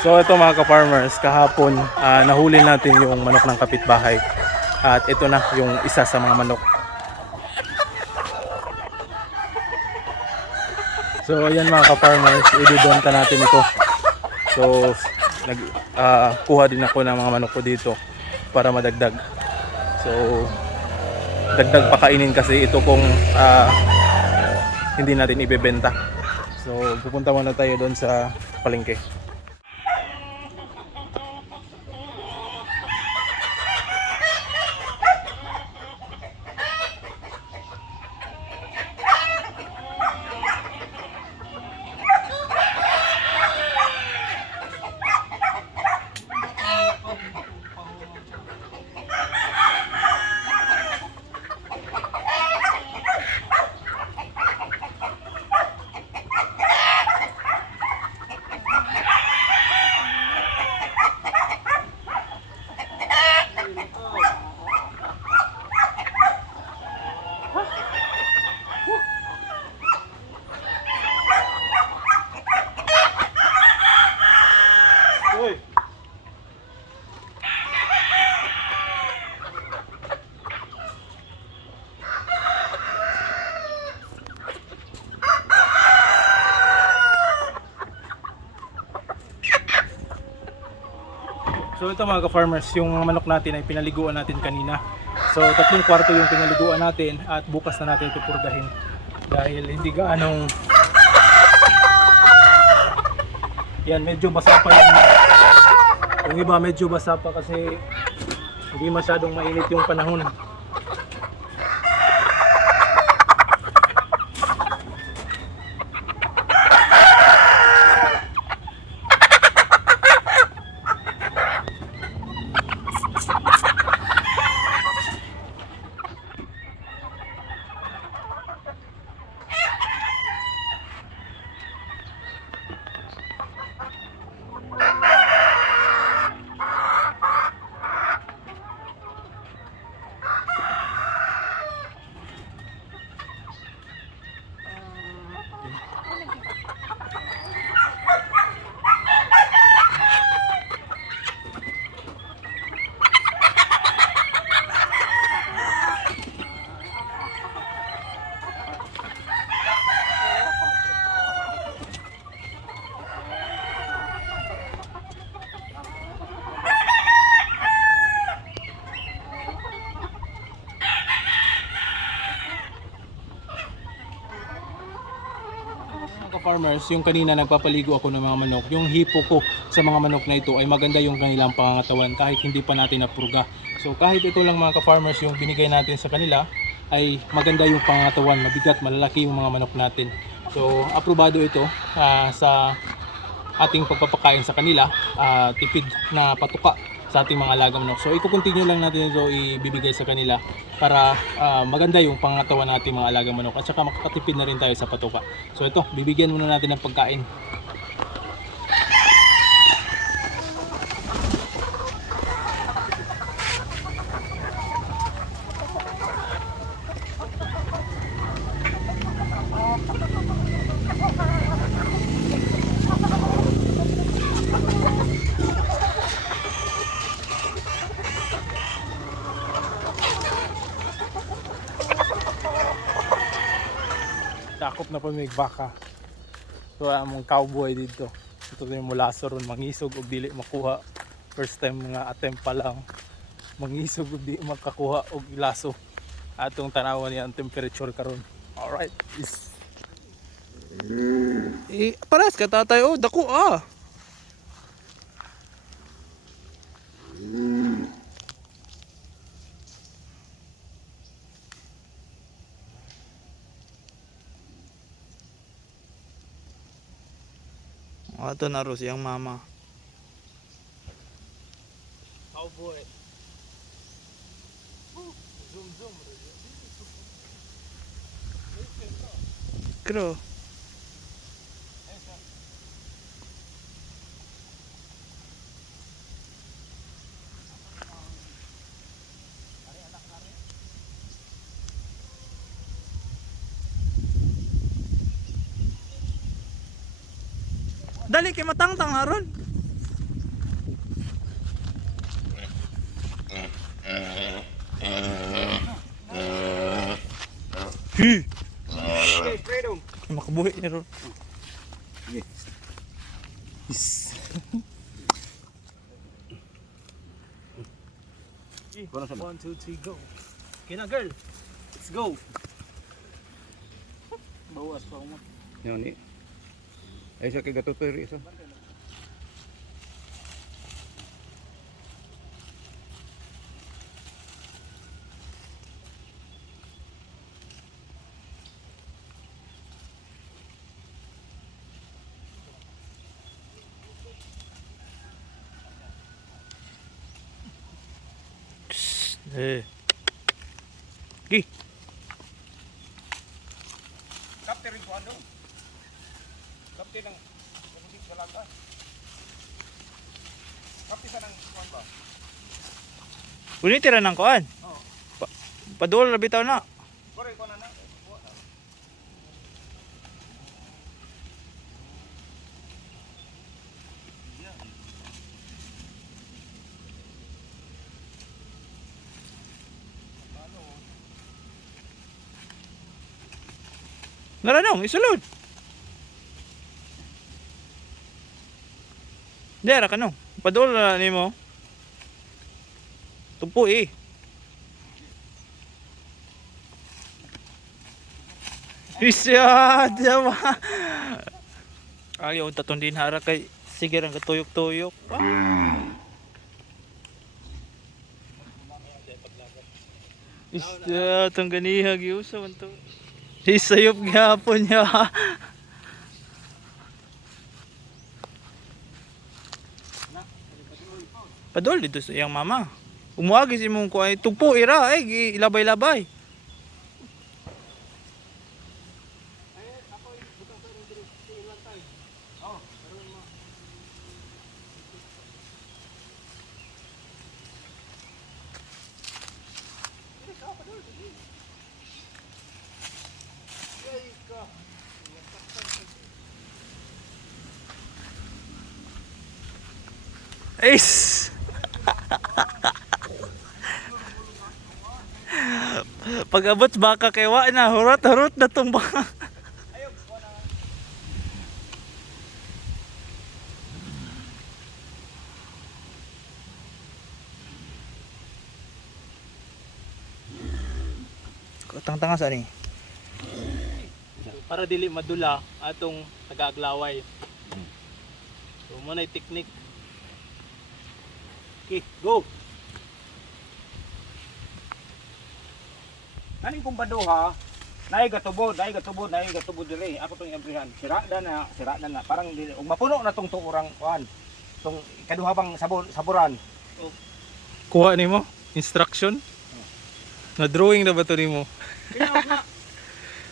So ito mga ka-farmers, kahapon nahuli natin yung manok ng kapitbahay. At ito na yung isa sa mga manok. So ayan mga ka-farmers, ibibenta natin ito. So kuha din ako ng mga manok ko dito para madagdag. So dagdag pakainin kasi ito kung hindi natin ibebenta. So pupunta muna tayo doon sa palengke. So ito mga ka-farmers, yung mga manok natin ay pinaliguan natin kanina. So 3 kwarto yung pinaliguan natin at bukas na natin ito purgahin. Dahil hindi gaanong yan, medyo basa pa yan. Yung iba medyo basa pa kasi hindi masyadong mainit yung panahon. Farmers, yung kanina nagpapaligo ako ng mga manok, yung hipo ko sa mga manok na ito ay maganda yung kanilang pangangatawan kahit hindi pa natin napurga. So kahit ito lang mga ka-farmers yung binigay natin sa kanila ay maganda yung pangangatawan, mabigat, malalaki yung mga manok natin. So aprobado ito sa ating pagpapakain sa kanila, tipid na patuka sa ating mga alagang manok. So i-continue lang natin ito ibibigay sa kanila para maganda yung pangatawan natin mga alagang manok at saka makakatipid na rin tayo sa patuka. So ito, bibigyan muna natin ng pagkain. Dakop na pa may baka. So among cowboy dito. Ito yung mulaso ron, mangisog og dili makuha. First time mga attempt pa lang. Mangisog og dili makakuha og ilaso. Atong tanawan niya ang temperature karon. Alright. Paras ka tatay, oh dako ah. Ito na Ros, yung mama. Cowboy. Zoom zoom. Kro. Dali kay matangtang haron. Okay, spray dong. Makabuhi ni ron. Sige. Is. Kuha na sa 1, 2, 3, go. Okay na girl. Let's go. Bawas pa mo. yan ni. Ay sa kay gatutoy ri isa. Eh. Gi. Kapte rin ko ano? Kapte ng kamutik sa lata. Kapte sa ng kuwan ba? Uli tira ng kuan. Oo. Padul na bitaw na. Kore ko na na. Naranong, isulod. Dera ka no. Padul na nimo. Tumpo eh. Isya, diba? Ayaw, tatong din hara kay sige ang katuyok-tuyok. Isya, itong ganihag yung usaw ito. Isayop gapon niya. Padol dito sa iyang mama. Umuagi si mong kuay tugpo ira ay ilabay-labay. Is. Pag-abot baka kay wa na hurot-hurot na tong baka. Tang-tanga sa ni. Para dili madula atong tagaglaway. So mo na technique. Okay, go. Kaning kumbaduha, naay gatubod dire. Ako tong iambrihan. Sira na. Parang ug mapuno na tong tuurang kuan. Tong ikaduha bang saburan. Kuha nimo instruction. Na drawing na ba to nimo?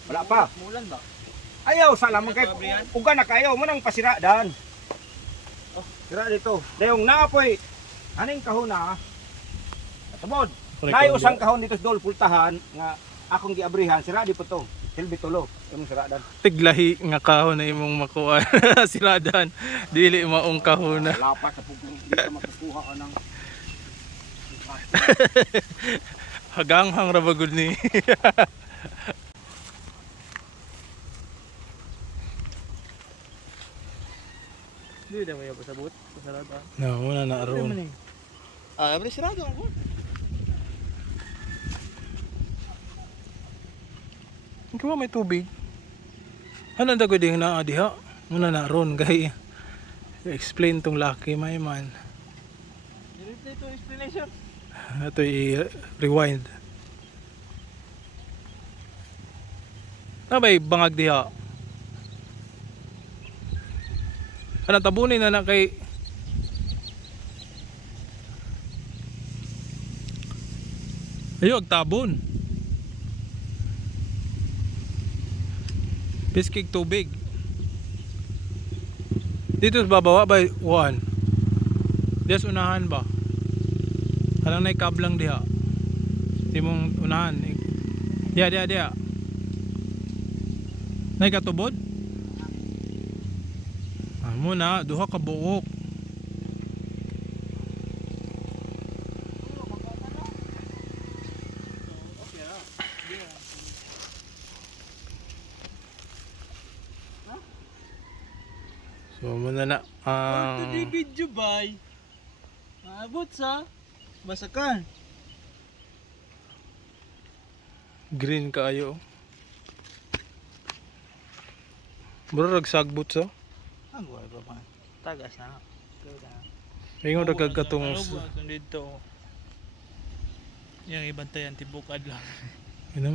Wala pa. Mulan ba? Ayaw sa lamang kay uga na kayo mo nang pasira dan. Oh, sira dito. Dayong naapoy aning kahuna. Gatubod. Nay usang kahon dito sa dol pultahan nga akong giabrihan sira di po to. Silbi tulo. Imong siradan. Tiglahi nga kahon na imong makuha. Siradan. Dili maong kahon na. Lapat sa pugong di ka makukuha ka ng Haganghang ra bagud ni. Di na may pasabot, pasarada. Na muna na aron. Ah, abri sirado ako. Kung may tubig. Ano dago ding na diha? Muna na aron gay. Explain tong laki may man. I-replay to explanation. Ito i-rewind. Nabay bangag diha. Ano tabunin na kay ayo tabon. Piskig tubig. Dito sa babawa ba one? Diyan sa unahan ba? Halang na kablang diha. Di mong unahan. Dia. Nay katubod? Amo na, duha ka buok. So muna na ang video bay. Maabot sa basakan. green kaayo. Murag sagbot sa. Ang buhay pa man. Tagas na. Ingon ra kag katong dito. Yang ibantayan tibok adlaw. ina